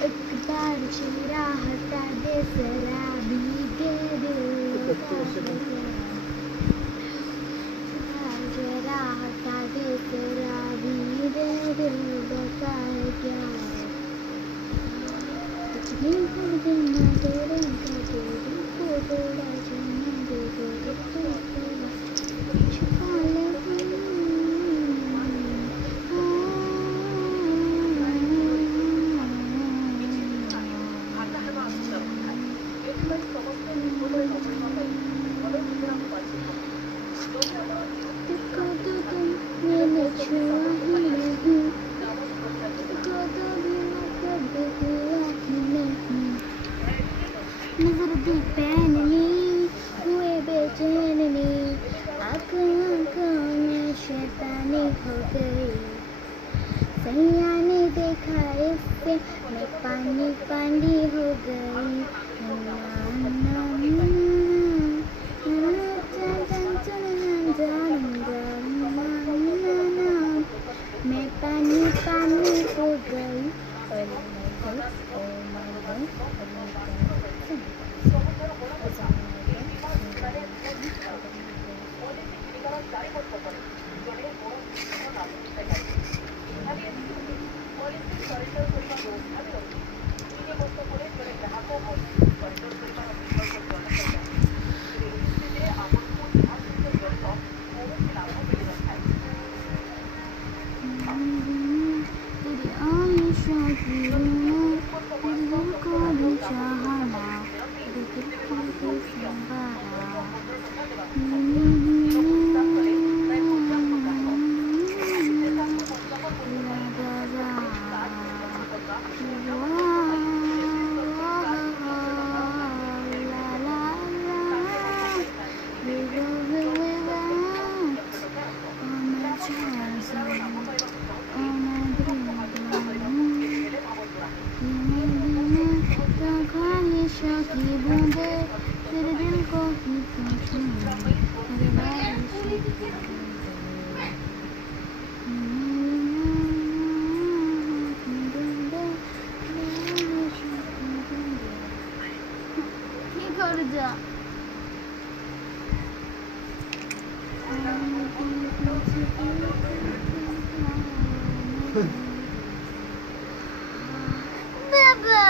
एक बार चेहरा हटा दे जरा भीगे दिल का जरा हटा दे जरा भीगे दिल का क्या कुछ भी कर देना तेरे का तेरे को थोड़ा जाना दे दे छुपा ले देखो तो तुम मैंने छुआ ही नहीं देखो तो भी मतलब हुआ ही नहीं नजर दी पहन ली हुए बेचैन ली आँखों में शैतानी हो गई सैया ने देखा इससे मैं पानी पानी हो गई मैं पानी पानी हो गई तेरी आयशा की दिल को भी चाहना दिल को भी संभाला ख्वाहिशों की बूंदे तेरे दिल को ही पूछूं तेरे बारिश কি করে যা বাবা